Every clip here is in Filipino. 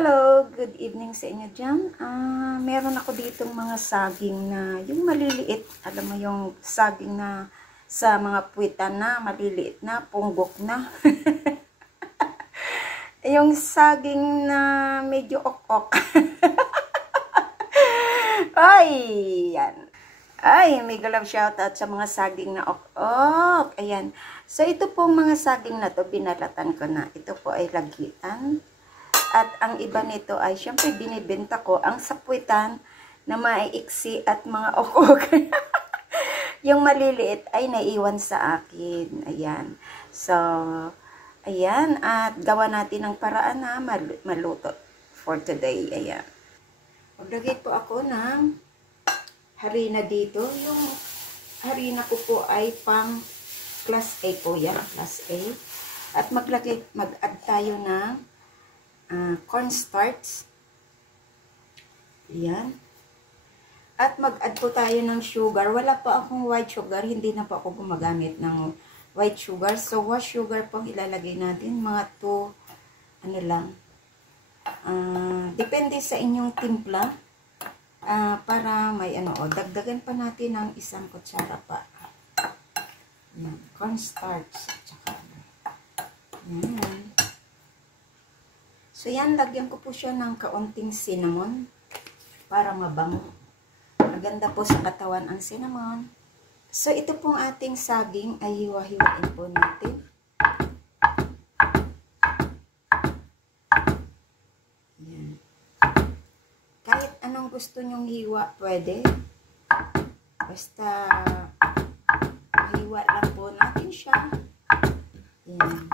Hello, good evening sa inyo dyan. Meron ako ditong mga saging na, yung maliliit, alam mo yung saging na sa mga puwitan na, maliliit na, punggok na. Yung saging na medyo ok-ok. Ay, yan. Ay, mega love shoutout sa mga saging na ok-ok. Ayan. So, ito pong mga saging na to, binalatan ko na. Ito po ay lagitan. At ang iba nito ay, syempre, binibenta ko ang sapwitan na maiiksi at mga ok-ok. Yung maliliit ay naiwan sa akin. Ayan. So, ayan. At gawa natin ng paraan na maluto for today. Ayan. Maglagay po ako ng harina dito. Yung harina ko po ay pang class A po yan. Class A. At mag-add tayo ng cornstarch. Ayan. At mag-add po tayo ng sugar. Wala pa akong white sugar. Hindi na po ako gumagamit ng white sugar. So, white sugar po ilalagay natin. Mga 2, ano lang. Depende sa inyong timpla. Para may ano, dagdagan pa natin ng 1 kutsara pa. Ayan. Cornstarch. Tsaka, ayan. So, yan, lagyan ko po siya ng kaunting cinnamon para mabango. Maganda po sa katawan ang cinnamon. So, ito pong ating saging ay hiwa-hiwain po natin. Yan. Kahit anong gusto nyong hiwa, pwede. Basta, hiwa lang po natin siya. Yan.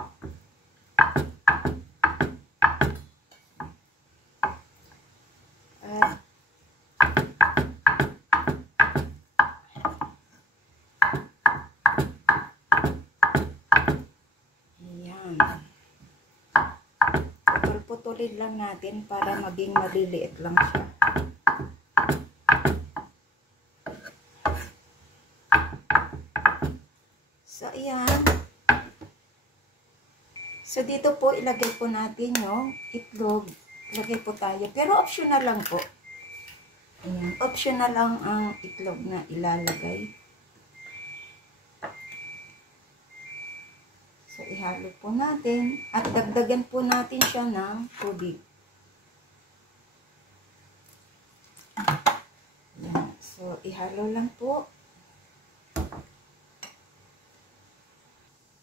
Putulin lang natin para maging maliliit lang siya. So, ayan. So, dito po ilagay po natin yung itlog. Ilagay po tayo. Pero optional lang po. Ayan. Optional lang ang itlog na ilalagay. So, ihalo po natin at dagdagan po natin siya ng tubig. Ayan. So, ihalo lang po.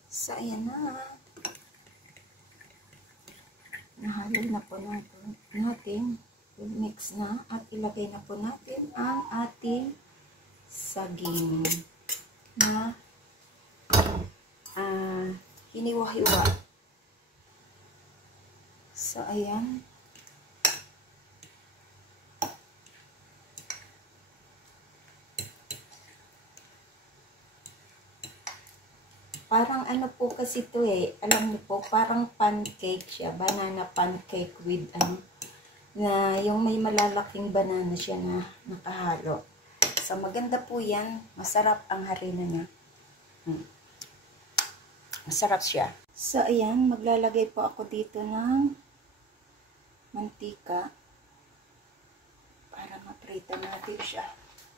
So, ayan na. Nahalo na po natin. Mix na at ilagay na po natin ang ating saging na hiniwa-hiwa. So, ayan. Parang ano po kasi ito eh. Alam niyo po, parang pancake siya. Banana pancake with na yung may malalaking banana siya na nakahalo. So, maganda po yan. Masarap ang harina niya. Masarap siya. So, ayan. Maglalagay po ako dito ng mantika para maprito natin siya.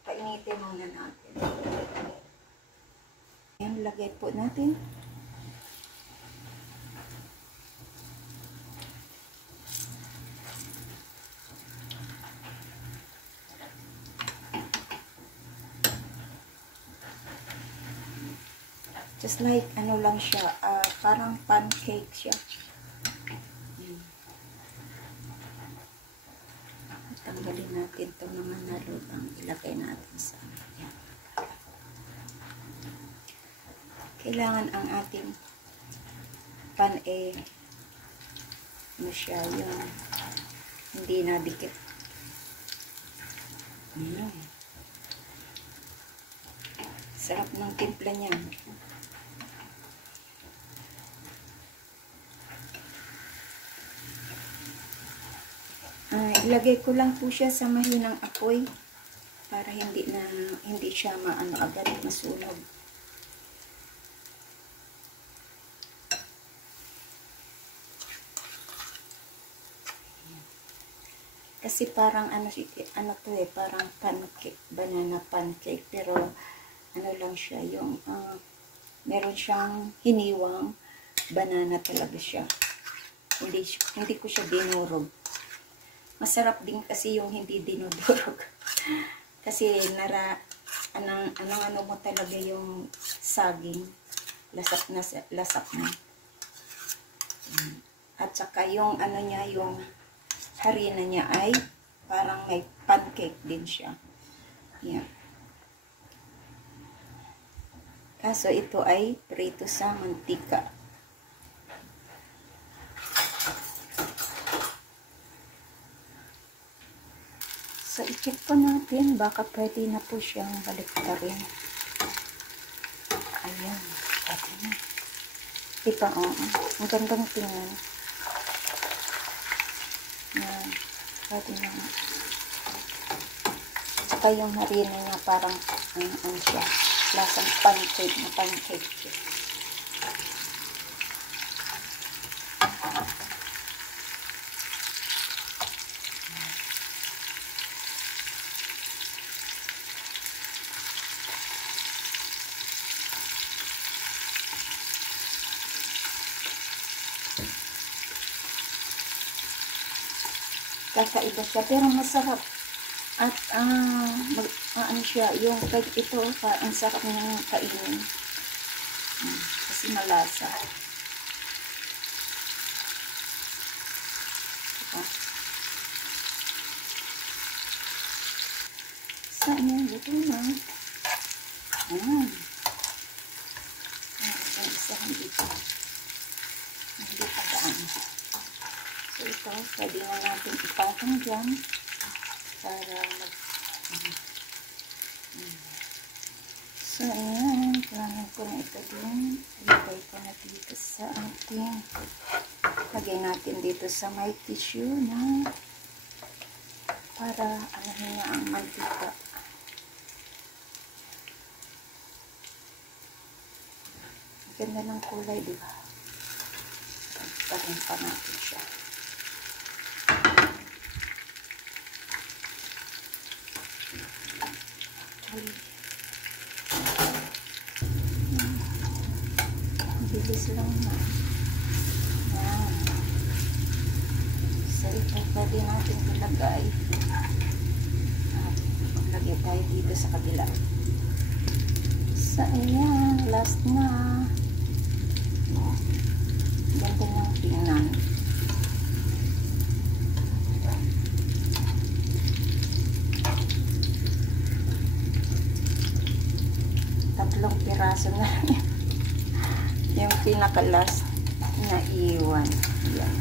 Painitin muna natin. Ayan, lagay po natin. Just like, ano lang siya, parang pancake siya. Tanggalin natin itong mga nalutang. Ilagay natin sa yan. Kailangan ang ating pan ano siya, yung hindi nadikit. Sarap ng timpla niya. Ilagay ko lang po siya sa mahinang apoy para hindi siya maano agad masunog. Kasi parang ano to eh, parang pancake, banana pancake. Pero ano lang siya, yung meron siyang hiniwang banana talaga siya. Hindi ko siya dinurog. Masarap din kasi yung hindi dinudurog. Kasi ano mo talaga yung saging. Lasap na. At saka yung ano niya, yung harina niya ay parang may pancake din siya. Yan. Kaso ito ay prito sa mantika. So, i-check po natin. Baka pwede na po siyang baliktarin. Ayan. Pwede na. Diba, ang gandang tingnan. Ayan. Pwede na. Saka yung harina niya parang, ano siya, lasang pancake na pancake siya. Kakaiba siya, pero masarap. At, ano siya, yung kahit ito, ang sarap niyang kainin. Kasi malasa. Saan yan? Dito na. Yung isa dito. Hindi pa daan. So, ito, pwede na natin ipatong dyan para So, ayan. Kailangan ko na ito din. Ilagay ko na dito sa ating lagay natin dito sa may tissue na para alahin na ang mantika. Ganda ng kulay, diba? Pagparin pa natin siya. Bilis lang na. Yan. So, ito pwede natin ilagay. Maglagay tayo dito sa kabila. So, ayan. Last na. Ganda ng tingnan. Tatlong piraso na lang yung pinaka-last na iwan. Yan.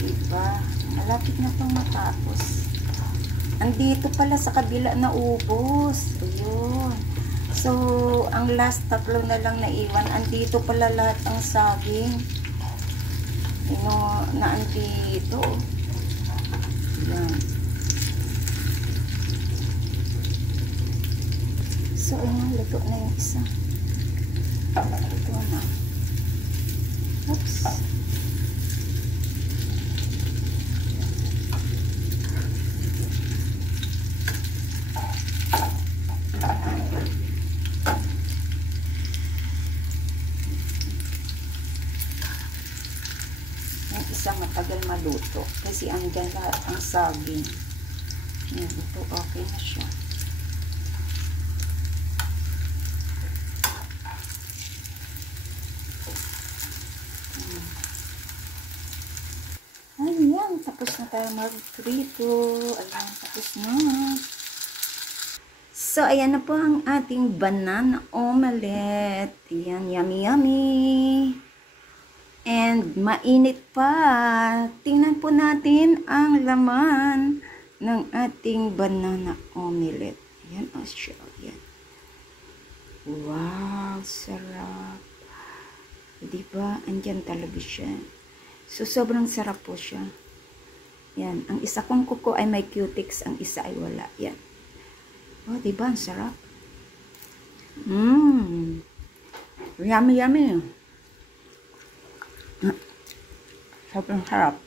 Diba? Malapit na pang matapos. Andito pala sa kabila na ubos. Ayun. So, ang last tatlo na lang na iwan. Andito pala lahat ang saging. Na andito. Yan. So, ayan. Luto na yung isa. Ito na. Oops. Yung isa matagal maluto kasi andyan lahat ang saging. Yan, ito okay na siya. Ayan, tapos na tayo mag-prito. Ayan, tapos na. So, ayan na po ang ating banana omelette. Ayan, yummy, yummy. And mainit pa. Tingnan po natin ang laman ng ating banana omelette. Ayan, siya. Ayan. Wow, sarap. Diba? Andyan talaga siya. So, sobrang sarap po siya. Yan. Ang isa kong kuko ay may cutics. Ang isa ay wala. Yan. Oh, diba? Ang sarap. Yummy, yummy. Sobrang sarap.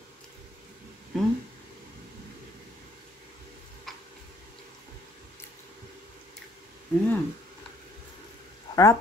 Harap.